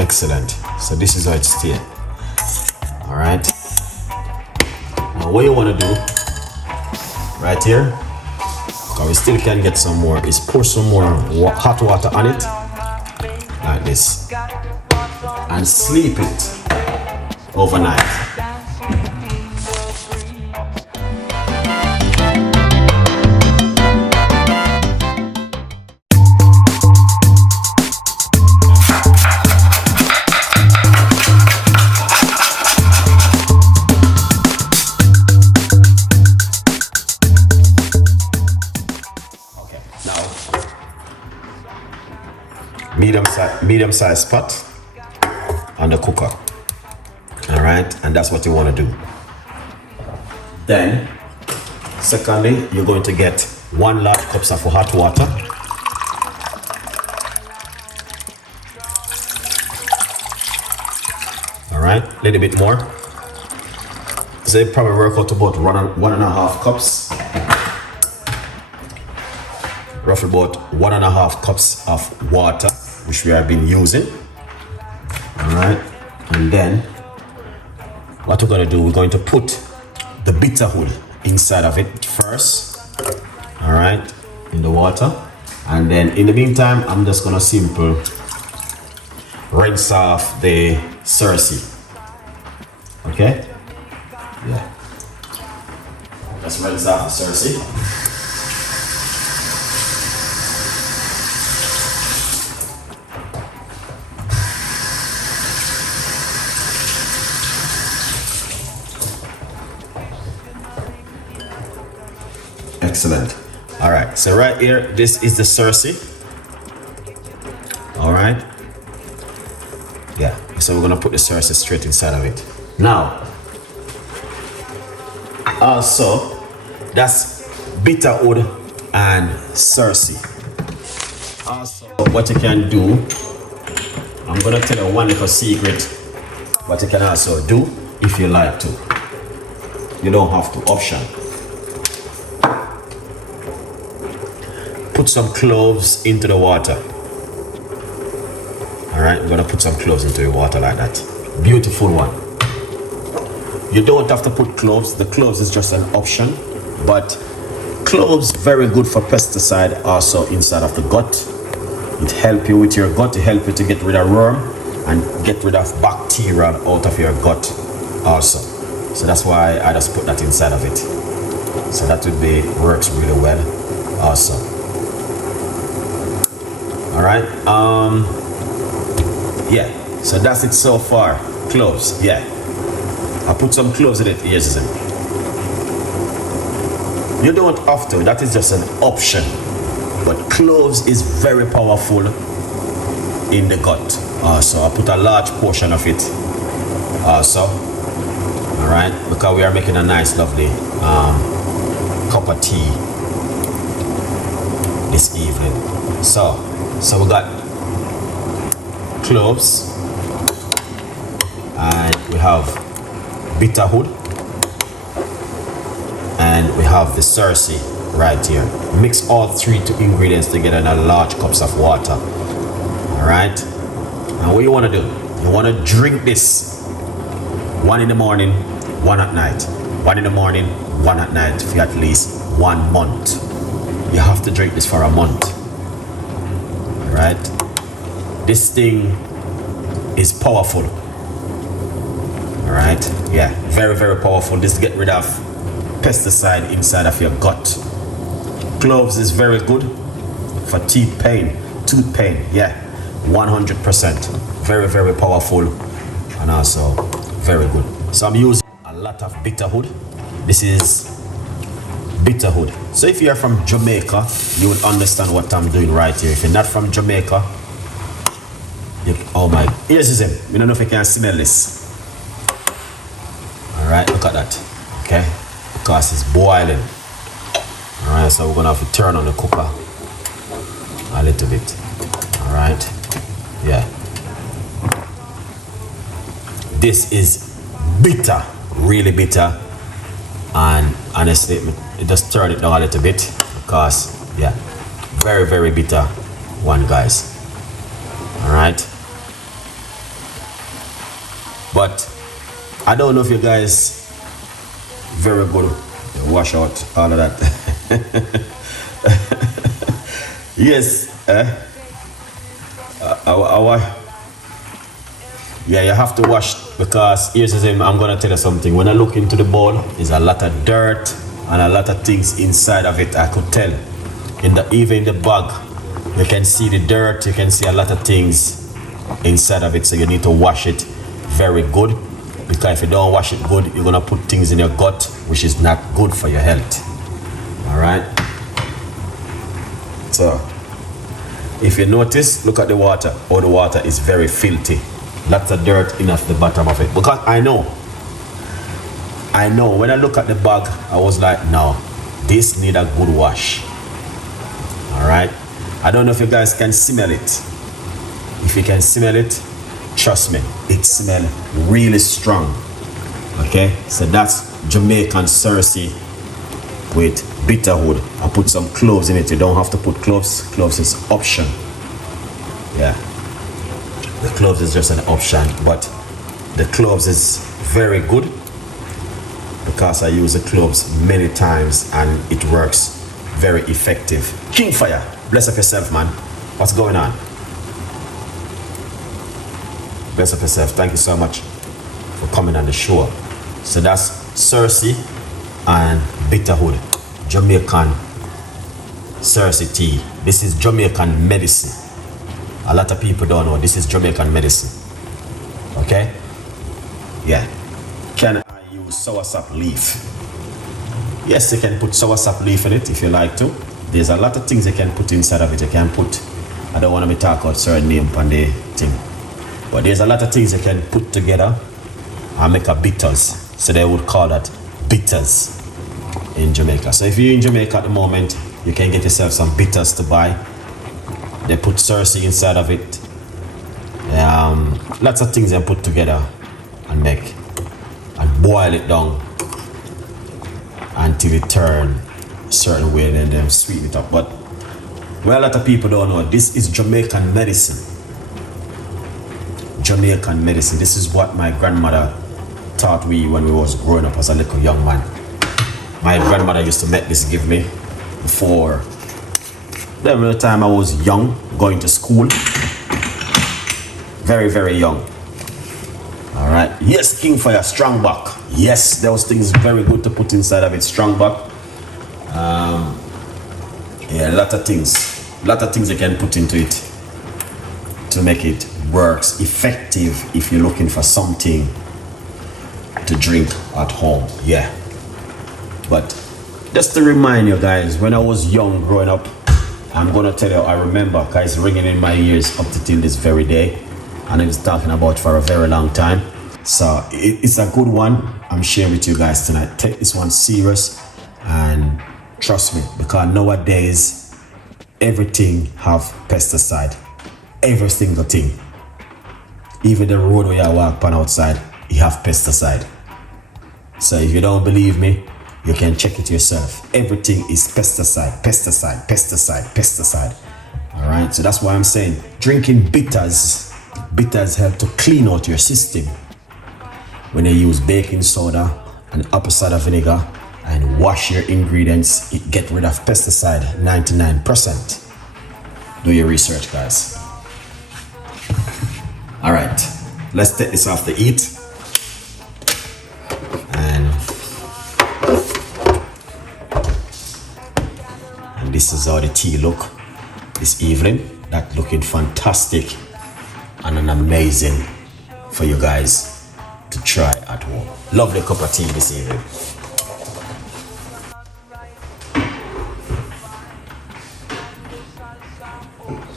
Excellent. So this is how it's staying. All right. Now what you want to do right here, because we still can get some more, is pour some more hot water on it like this and sleep it overnight. Medium size pot on the cooker. All right, and that's what you want to do. Then secondly, you're going to get 1 large cups of hot water. All right, a little bit more, so it probably work out to about 1.5 cups, roughly about 1.5 cups of water, which we have been using. All right, and then what we're going to do, we're going to put the bitter hood inside of it first. All right, in the water, and then in the meantime, I'm just going to simple rinse off the Cersei. Okay, yeah, let's rinse off the Cersei. Excellent. All right, so right here, this is the Cersei. All right, yeah, so we're gonna put the Cersei straight inside of it. Now, also, that's bitter wood and Cersei. Also, what you can do, I'm gonna tell you one little secret, what you can also do if you like to. You don't have to, option. Put some cloves into the water. All right, we're gonna put some cloves into the water like that. Beautiful one. You don't have to put cloves. The cloves is just an option, but cloves very good for pesticide also inside of the gut. It help you with your gut. It help you to get rid of worm and get rid of bacteria out of your gut also. So that's why I just put that inside of it. So that would be works really well also. All right, yeah, so that's it so far. Cloves, yeah, I put some cloves in it. Yes, you don't have to, that is just an option, but cloves is very powerful in the gut. So I put a large portion of it also. All right, because we are making a nice lovely cup of tea this evening. So we got cloves, and we have bitter wood, and we have the Cersei right here. Mix all 3 ingredients together in a large cups of water. All right. Now what you want to do? You want to drink this 1 in the morning, 1 at night. 1 in the morning, 1 at night for at least 1 month. You have to drink this for a month. All right. This thing is powerful. All right, yeah, very, very powerful. This get rid of pesticide inside of your gut. Cloves is very good for teeth pain, tooth pain, yeah, 100%. Very, very powerful and also very good. So I'm using a lot of bitter wood. This is bitter wood. So if you're from Jamaica, you will understand what I'm doing right here. If you're not from Jamaica, oh my, here's him. We don't know if you can smell this. All right, look at that. Okay, because it's boiling. All right, so we're gonna have to turn on the cooker a little bit. All right, yeah. This is bitter, really bitter, and honestly, it just turn it down a little bit because, yeah, very, very bitter one, guys. All right. But I don't know if you guys very good wash out all of that. Yes, yeah, you have to wash, because here's the thing. I'm gonna tell you something. When I look into the bowl, there's a lot of dirt and a lot of things inside of it. I could tell even in the bag, you can see the dirt, you can see a lot of things inside of it. So you need to wash it very good, because if you don't wash it good, you're gonna put things in your gut which is not good for your health. All right, so if you notice, look at the water. Oh, the water is very filthy. Lots of dirt in at the bottom of it. Because I know when I look at the bag, I was like, no, this need a good wash. All right, I don't know if you guys can smell it. If you can smell it, trust me, it smells really strong. Okay, so that's Jamaican Cersei with bitterwood. I put some cloves in it. You don't have to put cloves. Cloves is option. Yeah, the cloves is just an option, but the cloves is very good because I use the cloves many times and it works very effective. King Fire, bless up yourself, man. What's going on? Bless up yourself. Thank you so much for coming on the show. So that's Cersei and bitterwood, Jamaican Cersei tea. This is Jamaican medicine. A lot of people don't know this is Jamaican medicine. Okay? Yeah. Can I use soursop leaf? Yes, you can put soursop leaf in it if you like to. There's a lot of things you can put inside of it. You can put, I don't want to be talking about certain name on the thing, but there's a lot of things you can put together and make a bitters. So they would call that bitters in Jamaica. So if you're in Jamaica at the moment, you can get yourself some bitters to buy. They put Cersei inside of it. Lots of things they put together and make and boil it down until it turn a certain way, and then sweeten it up. But well, a lot of people don't know this is Jamaican medicine. Jamaican medicine. This is what my grandmother taught me when we was growing up as a little young man. My grandmother used to make this give me before the time I was young, going to school. Very, very young. All right. Yes, King Fire, strong back. Yes, those things very good to put inside of it. Strong back. Yeah, a lot of things you can put into it to make it works effective if you're looking for something to drink at home. Yeah. But just to remind you guys, when I was young growing up, I'm gonna tell you, I remember, guys, ringing in my ears up to till this very day, and I was talking about for a very long time. So it's a good one. I'm sharing with you guys tonight. Take this one serious and trust me, because nowadays everything have pesticide. Every single thing. Even the road where I walk on outside, you have pesticide. So if you don't believe me, you can check it yourself. Everything is pesticide, pesticide, pesticide, pesticide. All right, so that's why I'm saying drinking bitters help to clean out your system. When you use baking soda and apple cider vinegar and wash your ingredients, it get rid of pesticide 99%. Do your research, guys. All right, let's take this off the heat. And this is how the tea look this evening. That looking fantastic and an amazing for you guys to try at home. Lovely cup of tea this evening.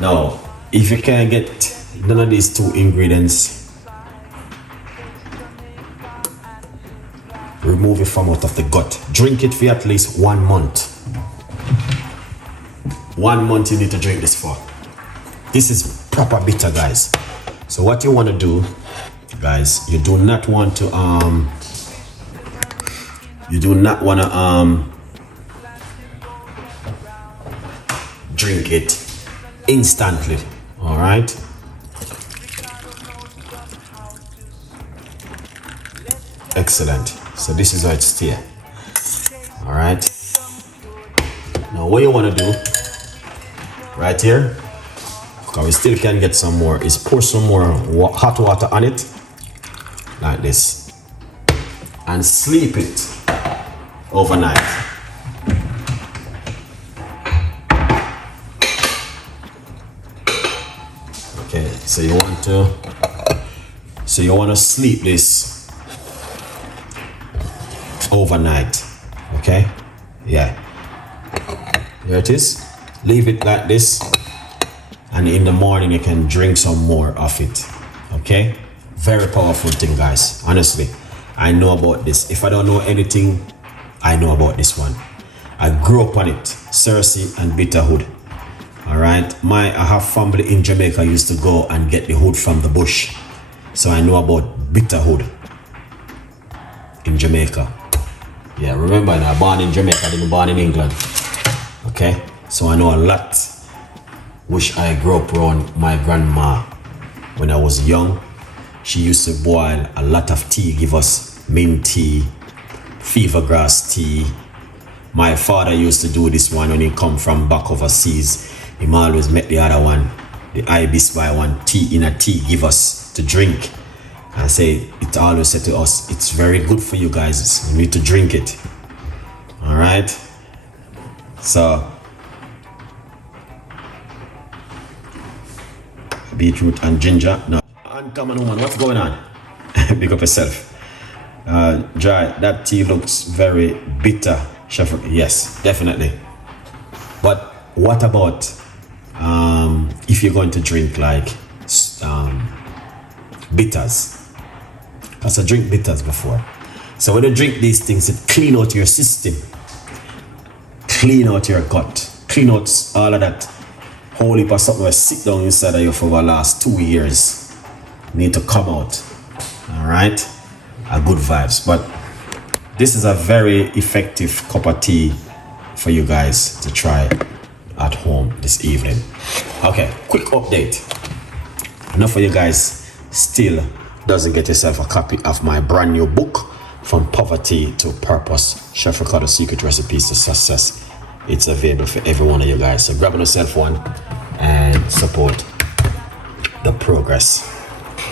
Now, if you can't get none of these two ingredients, remove it from out of the gut. Drink it for at least 1 month. 1 month you need to drink this for. This is proper bitter, guys. So what you want to do, guys, you do not want to drink it instantly. All right, Excellent. So this is how it stays. All right. Now what you want to do right here, because we still can get some more, is pour some more hot water on it like this and sleep it overnight. Okay, so you want to sleep this overnight. Okay, yeah, here it is. Leave it like this, and in the morning you can drink some more of it. Okay, very powerful thing, guys. Honestly, I know about this. If I don't know anything, I know about this one. I grew up on it, Cersei and bitterhood. All right, I have family in Jamaica used to go and get the hood from the bush, so I know about bitterhood in Jamaica. Yeah, remember, I born in Jamaica, I didn't born in England. Okay, so I know a lot. Wish I grew up around my grandma when I was young. She used to boil a lot of tea, give us mint tea, fever grass tea. My father used to do this one when he come from back overseas. He always met the other one, the ibis by one tea in a tea, give us to drink. And say, it always said to us, it's very good for you guys, you need to drink it. All right, so beetroot and ginger. Now, uncommon woman, what's going on? Pick up yourself. Dry, that tea looks very bitter, Chef. Yes, definitely. But what about if you're going to drink like bitters? Because I drink bitters before. So when you drink these things, it clean out your system, clean out your gut, clean out all of that whole heap of something that sit down inside of you for the last 2 years. Need to come out. All right, a good vibes. But this is a very effective cup of tea for you guys to try at home this evening. Okay, quick update. Enough for you guys still doesn't get yourself a copy of my brand new book, From Poverty to Purpose, Chef Ricardo Secret Recipes to Success. It's available for every one of you guys. So grab yourself one and support the progress.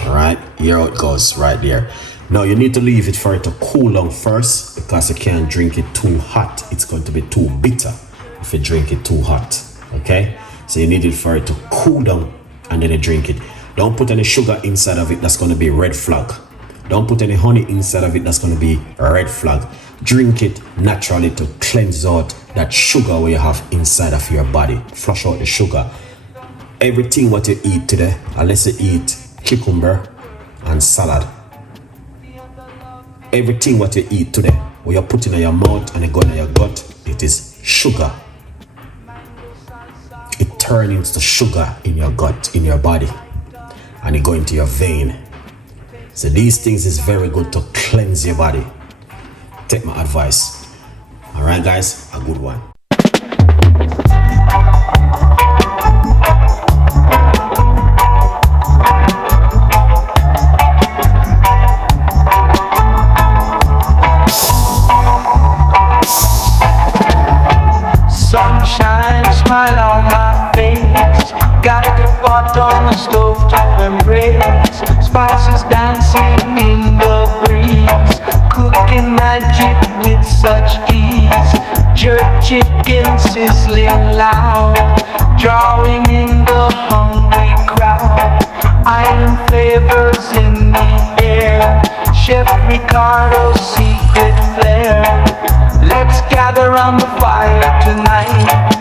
All right, here it goes right there. Now you need to leave it for it to cool down first, because you can't drink it too hot. It's going to be too bitter if you drink it too hot. Okay, so you need it for it to cool down and then you drink it. Don't put any sugar inside of it, that's going to be a red flag. Don't put any honey inside of it, that's going to be a red flag. Drink it naturally to cleanse out that sugar where you have inside of your body. Flush out the sugar. Everything what you eat today, unless you eat cucumber and salad, everything what you eat today, what you put in your mouth and it go in your gut, it is sugar. It turns into sugar in your gut, in your body, and it go into your vein. So these things is very good to cleanse your body. Take my advice. All right, guys, a good one. Sunshine, smile on my face. Got the pot on the stove to embrace. Spices dancing in the breeze. Cooking magic with such ease. Jerk chicken sizzling loud. Drawing in the hungry crowd. Iron flavors in the air. Chef Ricardo's secret flair. Let's gather around the fire tonight.